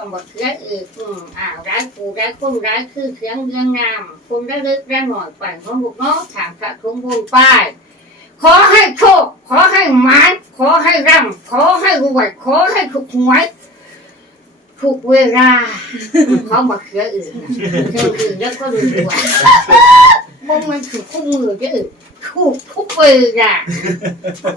ต้องบอกเสียเอออืมอ่าร้ายกูร้ายคนร้ายคือเสียงเรื่องงามคุ้มได้ลึกได้หน่อยไปของบุกน้องถามพระคุ้มบุญป้าย ขอให้โชค ขอให้หมานขอให้ร่ำขอให้รวยขอให้ถูกหวย ถูกเวลาเขาบอกเสียอื่นนะเรื่ออื่นแล้วก็รวยๆมันมันถูกคู่มือจะอื่นถูกทุกเวลา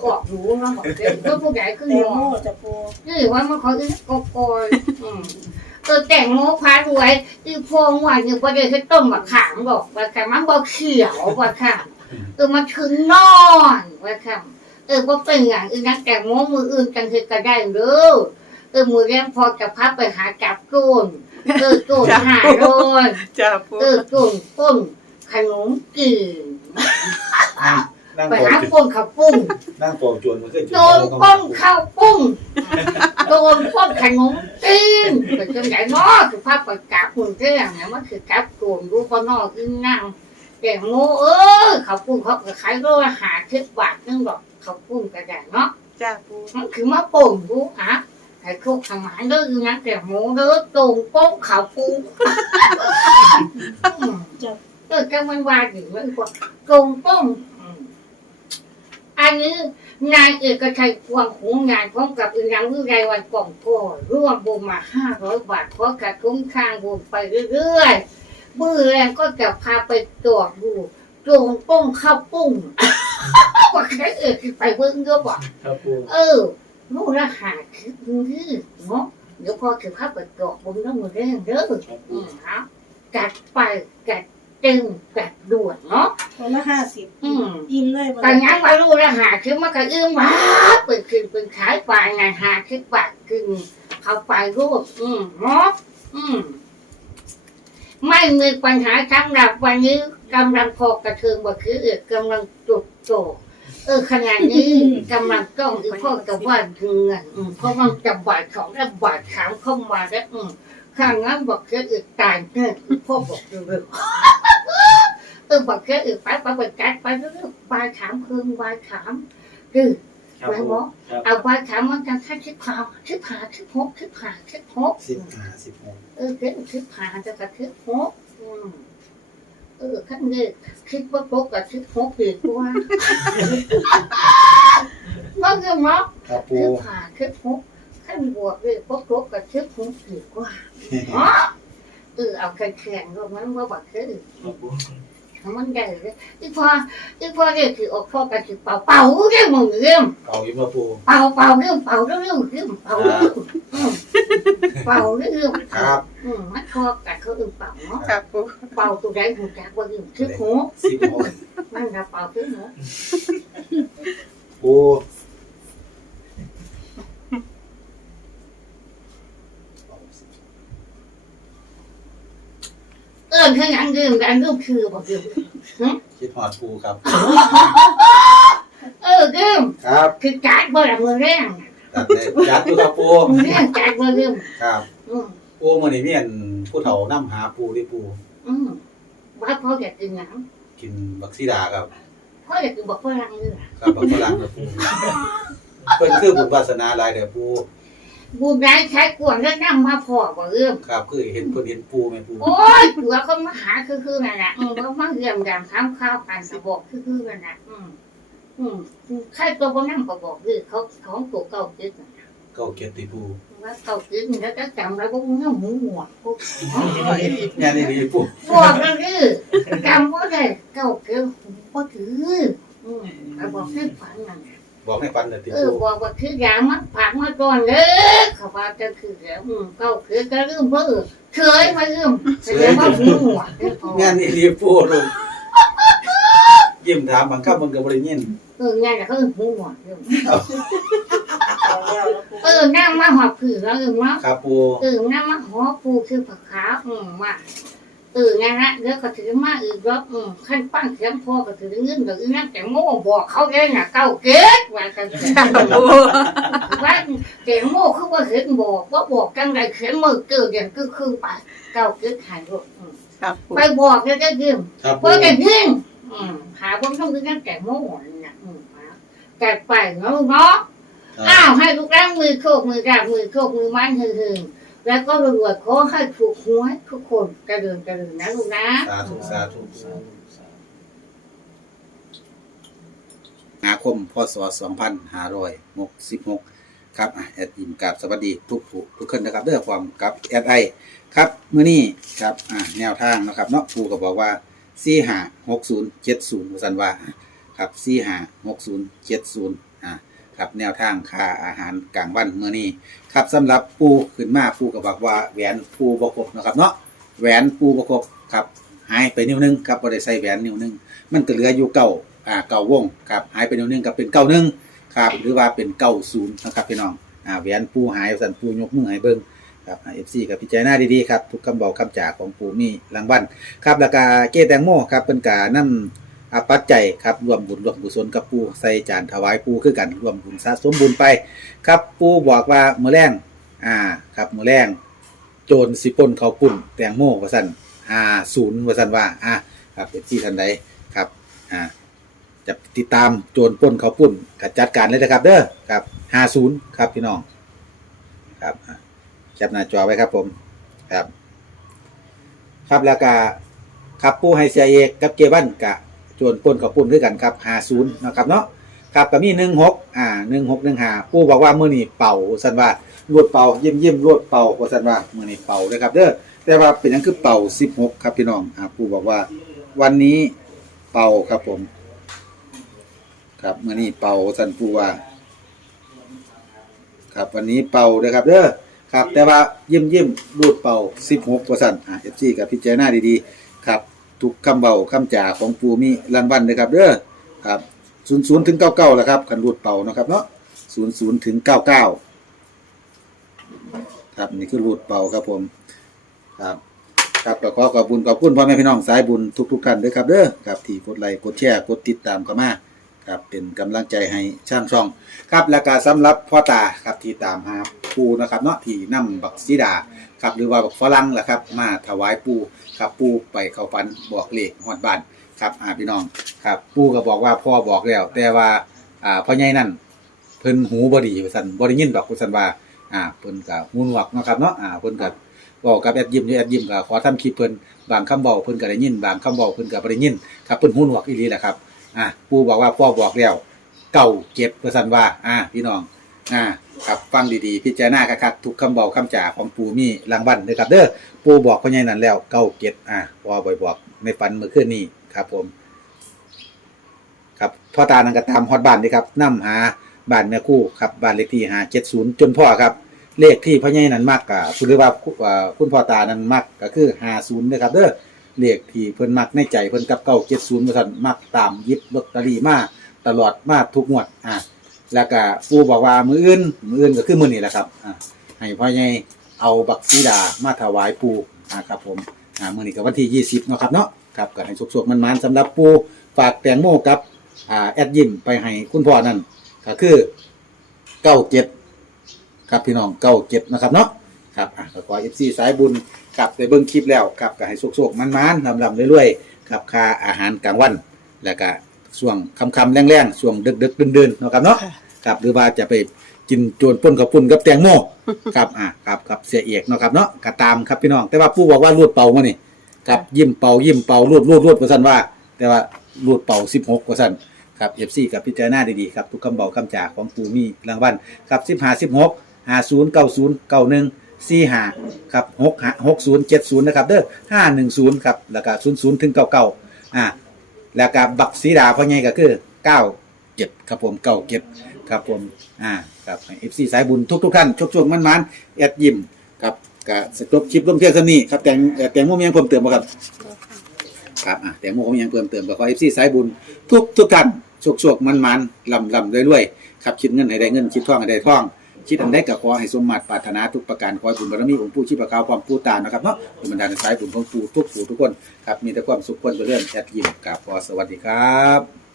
ขอบรู้นะบอกเสียก็ผู้ใหญ่ขึ้นแตงยอโมมจะปูนี่ว่ามันเขาอีกกกอยอืมเออแต่งโมพารวยอีพวงว่าอยู่ประเดี๋ยวจะต้มบักขามบอกว่าแต่มันบ่เขียวว่าค่ะเออมันถึงนอนว่าค่ะเออว่าเป็นอย่างอื่นนักแต่งโมมืออื่นกันคือก็ได้เด้อ เออมือแรงพอจะพับไปหาจับโจนเออโจนหาโดนจ้าปูเออโจนป้นขนมกีนนั่งไปโปรหาป้นข้าวปุ้งนั่งโปรจวนมาขึ้นโดนป้นข้าวปุ้งโดนป้นขนมจีนเป็นจังไงเนาะคือภาพประกาศหุ่นเรื่องเนี่ยมันคือกับโกนรูปนอกอึ้งนั่งแต่โมเออเขาปุ้งเขาก็ขายโลละหาทิบบาทนึงบอกเขาปุ้งกระดาษเนาะจ้าปูมันคือมาป่งรู้อะ ไอ้พวกทำหารเด้ออยู่นะแต่โมเด้อตรงโป้งเขาปุ้งอืมเออจังมันว่าอยู่มันกว่าตรงโป้งอืมอันนี้นายเอกชัยควงหูงานพร้อมกับอินยังวิไรวันกล่องโพร่วมบุญมาห้าร้อยบาทเพราะกระทุ้งข้างบุญไปเรื่อยๆเมื่อแรงก็จะพาไปตรวจดูโจงป้งข้าวปุ้งว่าแค่เอกไปเบิ้งก็บอกครับปูเออ ลูกละหาคือมือเนาะเดี๋ยวพอถือภาพไปตรวจบุญแล้วมือเร่งเด้อครับอืปูมครับกัดไปกัดตึงกัดด่วนเนาะคนละห้าสิบอืมอิ่มเลยบ่แต่ยังมารู้แล้วหาคือมันก็อื้อมาเปิดขึ้นเป็นขายปลายงานหาคือบาทขึ้นเขาไปรูปอืมเนาะอืมไม่มีปัญหาสำหรับวันนี้กำลังพอกระเทืองบ่คือเอกกำลังจุกโต เออขณะนี้กำลังต้องอีพ่อกับว่าเงินอืมเพราะมันจะบาดของและบาดขามเข้ามาแล้วอืมข้างนั้นบอกแคือเอกตายเงินอีพ่อบอกเรื่องเออบอกแค่เออไปไปไปกัดไปเรื่อยๆปลายถามคืนปลายถามคือ ครับปูครับเอาปลายถามมันกันแค่ชิบหาชิบหาชิบหกชิบหาชิบหกสิบห้าสิบหก เออเกิดชิบหาจะกับชิบหกอืม เออขั้นนี้คิดว่าโตกับชิบหกดีกว่ามันก็มักครับปูชิบหาชิบหกขั้นบวกเลยพวกโตกับชิบหกดีกว่าอ๋อเออเอาแข็งๆก็มันว่าบักคือครับปูมันใหญ่เลยอีพออีพอเรียกคือออกพ่อกันคือเป่าเป่าเรื่องมึงเรื่องเป่าอยู่มาปูเป่าเป่าเรื่องเป่าเรื่องเรื่องเรื่องเป่า เรื่องอืมเป่าเรื่องครับ อืมมันคอกัดเขาอึเป่าเนาะจ้าปูเป่าตัวใดหูจักว่าอึคือหูสิบหกมันจะเป่าคือหูปูเอิ้นขยันดื่มกันดื่มคือบอกดื่มคิดหอดปูครับ เออดื่มครับ คือจัดเบอร์มือแรง ตัดเลยจัดอยู่ครับปูมือแรงจัดเบอร์ดื่มครับอืมปูมื่อนี้เมียนผู้เฒ่านํหาปูที่ปูอืมว่าพ่ออยากกินหยังกินบักซีดาครับ พ่ออยากกินบอกฝรั่งเลยครับบักฝรั่งครับปูเพิ่นคือบุญวาสนาหลายเด้อปูบูได้ใช้กวนแล้วนั่งมาพอบ่เอื้อมครับคือเห็นเพิ่นเห็นปูแม่ปูโอ้ยตัวเขามาหาคือคือนั่นแหละอืมเขามาเยี่ยมยามทำข้าวกันสะบอกคือคือนั่นแหละอืม อืมใครตัวบ่นั่งก็บอกคือเขาของตัวเก่าจิตน่ะเก้าเกียรติปูว่าเก่าจิตนี่แล้วก็จำแล้วบ่เงาหูหัวพวกงานนี้ปูบอกนั่นคือจำบ่ได้เก่าเกี่ยวบ่ถืออืมก็บอกให้ฝันนั่นบอกให้ฟันเด้อติเอปูอบอกว่าคือยามัดผักมาก่อนเด้อเขาว่าจะคือแล้วอืมเก่าคือก็ลืมเพิ่นเคยมาลืมแสดงว่าหูหัวเด้อพองานนี้รีปูลูก ยิ้มถามบางคำมันก็บ่ได้ยินเออไงแต่เขาหูหมดเลยเอาแล้วแล้วปูเออนั่งมาหอบผือแล้วเออว่าครับปูเออนั่งมาหอบปูคือผักขาวอืมว่าเออไงนะเดี๋ยวก็ถือมาอีกรอบอืมขั้นปั้นเสียงพอก็ถือเงินเดี๋ยวนั่งแต่งโม่บอกเขาเองน่ะเก้าเกตว่ากันเถจ้าอะปูว่าแต่งโม่คือว่าเห็นบอกว่าบอกกันไรเขียนมือเกิดอย่างคือคือไปเก้าเกตหายรถอืมจ้าปูไปบอกแล้วก็ยืมครับเพปูราะแต่เงินอืม หาคนต้องคือนั่งแต่งโม่น่ะอืมแกไปเนาะเนาะครัอ้าบวให้ลูกร่างมือโคกมือราบมือโคกมือมันหึงหึงไปแล้วก็รวยๆขอให้ถูกหวยทุกคนกระเดินกระเดินนะลูกนะสาธุสาธุสาธุสาธุอาคมพศ2566 ครับอะแอดยิมกับสวัสดีทุกผู้ทุกคนนะครับเด้อความกับแอดไอครับ มื้อนี้ครับอะแนวทางนะครับเนาะครูก็บอกว่า 456070ว่าซั่นย์สันว่าครับ456070อะครับแนวทางค่าอาหารกลางวันเมื้อนี้ครับสำหรับปูขึ้นมาปูก็บอกว่าแหวนปูบ่ครบนะครับเนาะแหวนปูบ่ครบครับหายไปนิ้วหนึงครับบ่ได้ใส่แหวนนิ้วหนึงมันก็เหลืออยู่เก้าอ่าเก้าวงครับหายไปนิ้วหนึงก็เป็นเก้าหนึ่งครับหรือว่าเป็นเก้าศูนย์นะครับพี่น้องอ่าแหวนปูหายสันปูยกมือให้เบิ้ง ครับเอฟซีกับพิจารณาดีๆครับทุกคำบอกคำจากของปูมีรางวัลครับแล้วก็เก้แตงโมครับเป็นการนำอาปัจจัยครับรวมบุญรวมกุศลกับปูใส่จานถวายปูคือกันรวมบุญสะสมบุญไป ครับปูบอกว่ามือแรงอ่าครับมือแรงโจรสิปล้นเขาปุ่นแตงโมว่าสันอ่าศูนย์ว่าสันว่าอ่าครับเอฟซีท่านใดครับอ่าจะติดตามโจรปล้นเขาปุ่นกัจัดการเลยนะครับเด้อครับห้าศูนย์ครับพี่น้อง แคปหน้าจอไว้ครับผมครับ ครับแล้วก็ครับผู้ให้เสียเอกกับเกวันกะโจรปล้นเขาวปุ่นด้วยกันครับหาศูนย์นะครับเนาะครับก็มีหนึ่งหกอ่าหนึ่งหกหนึ่งหาผู้บอกว่ามือนี่เป่าสันว่ารวดเป่ายิ้มยิ้มรวดเป่าว่าสันว่ามือนี่เป่าเลยครับเด้อแต่ว่าเป็นยังคือเป่าสิบหกครับพี่น้องอ่าผู้บอกว่า วันนี้เป่าครับผม ครับมื่อนี้เป่าสันปูว่า ครับวันนี้เป่าเด้อครับเด้อ ครับ แต่ว่ายิ้มยิ้มรูดเป่าสิบหกเปอร์เซ็นต์อะเอฟซีกับพิจารณาดีๆครับ ทุกคำเบาคำจ่าของปูมีรางวัลเด้อครับเด้อครับศูนย์ศูนย์ถึงเก้าเก้าแหละครับคันรูดเป่านะครับเนาะศูนย์ศูนย์ถึงเก้าเก้าครับนี่คือรูดเป่าครับผมครับครับก็ขอขอบคุณขอบคุณพ่อแม่พี่น้องสายบุญทุกๆท่านด้วยครับเด้อครับที่กดไลค์กดแชร์กดติดตามเข้ามา ครับเป็นกำลังใจให้ช่างช่อง ครับและก็สำหรับพ่อตาครับที่ตามหาปูนะครับเนาะที่นำบักซีดาครับหรือว่าบักฝรั่งล่ะครับ มาถวายปูครับปูไปเข้าฝันบอกเลขฮอดบ้านครับอ่าพี่น้องครับปูก็บอกว่าพ่อบอกแล้ว แต่ว่าอ่าพ่อใหญ่นั่นเพิ่นหูบ่ดีว่าซั่นบ่ได้ยินดอกว่าซั่นว่าอ่าเพิ่นก็หูหนวกนะครับเนาะอ่าเพิ่นก็บบอกกับแอดยิมอยู่แอดยิมก็ขอทำคลิปเพิ่นบางคำบอกเพิ่นก็ได้ยิน บางคำบอกเพิ่นก็บ่ได้ยินครับเพิ่นหูหนวกอีหลีแหละครับ อะปู่บอกว่าพ่อบอกแล้วเก่าเก็บว่าซั่นว่า อะพี่น้อง อ่าครับฟังดีๆ พิจารณาคักๆทุกคำบอกคำจ่าของปู่มีรางวัลเด้อครับเด้อปู่บอกพ่อใหญ่นั่นแล้วเก่าเก็บอะพ่อบ่อยบอกในฝันเมื่อคืนนี้ครับผม ครับพ่อตานังก็ตามฮอดบ้านนี่ครับนํหาบ้านแม่คู่ครับบ้านเลขที่570จนพ่อครับ เลขที่พ่อใหญ่นั้นมักก็หรือว่าคุณพ่อตานั้นมักก็คือ50นะครับเด้อ เลขที่เพิ่นมักในใจเพิ่นกับ970ว่าซั่นมักตามยิบลอตเตอรี่มาตลอดมาทุกงวดอะแล้วก็ปูบอกว่ามืออื่นมืออื่นก็คือมือนี้แหละครับอะให้พ่อใหญ่เอาบักซีดามาถวายปูอะครับผมอ่ามือนี้ก็วันที่20เนาะครับเนาะครับก็ให้สุกๆมันๆสำหรับปูฝากแตงโมกับอ่าแอดยิมไปให้คุณพ่อนั่นก็คือ97ครับพี่น้องเก้าเจ็ดนะครับเนาะ ครับอะก็ขอเอฟซีสายบุญกลับไปเบิ้งคลิปแล้วครับก็ให้สุกๆมันๆลำๆเรื่อยๆครับค่าอาหารกลางวัน แล้วก็ช่วงค่ำๆแรงๆช่วงดึกๆเดินๆเนาะครับเนาะครับหรือว่าจะไปกินโจวนป่นกับปุ่นกับแตงโมครับอะครับครับเสียเอกเนาะครับเนาะก็ตามครับพี่น้อง แต่ว่าปู่บอกว่ารูดเป่ามานี่ครับยิ้มเป่ายิ้มเป่ารูดรูดรูดว่าซั่นว่า แต่ว่ารูดเป่า16ว่าซั่นครับ FC กับพิจารณาดีๆครับทุกคำบอกคำจาของปู่มีรางวัลครับ15 16ห้าศูนย์เก้าศูนย์เก้าหนึ่ง สี่หาครับหกหกศูนย์เจ็ดศูนย์นะครับเด้อห้าหนึ่งศูนย์ครับแล้วก็ศูนย์ศูนย์ถึงเก้าเก้าอ่าแล้วก็บักสีดาพ่อใหญ่ก็คือเก้าเจ็ดครับผมเก้าเจ็ดครับผมอ่าครับเอฟซีสายบุญทุกทุกท่านชกชกมันมันแอดยิมครับก็สจบคลิปลงเพียงเท่านี้ครับแต่งแต่งโมมียังเพิ่มเติมบ่ครับครับอ่าแต่งโมมียังเพิ่มเติมก็ขอเอฟซีสายบุญทุกทุกท่านชกชกมันมันลำลำรวยๆครับคิดเงินให้ได้เงินคิดท่องให้ได้ท่อง คิดอันใดก็ขอให้สมมาตรปรารถนาทุกประการขอให้บุญบารมีองค์ผู้ชีพขาวความผู้ตานะครับเนาะเป็นบรรดาลสายบุญของผู้ทุกผู้ทุกคนครับมีแต่ความสุขความเจริญแอดยิมกับขอสวัสดีครับ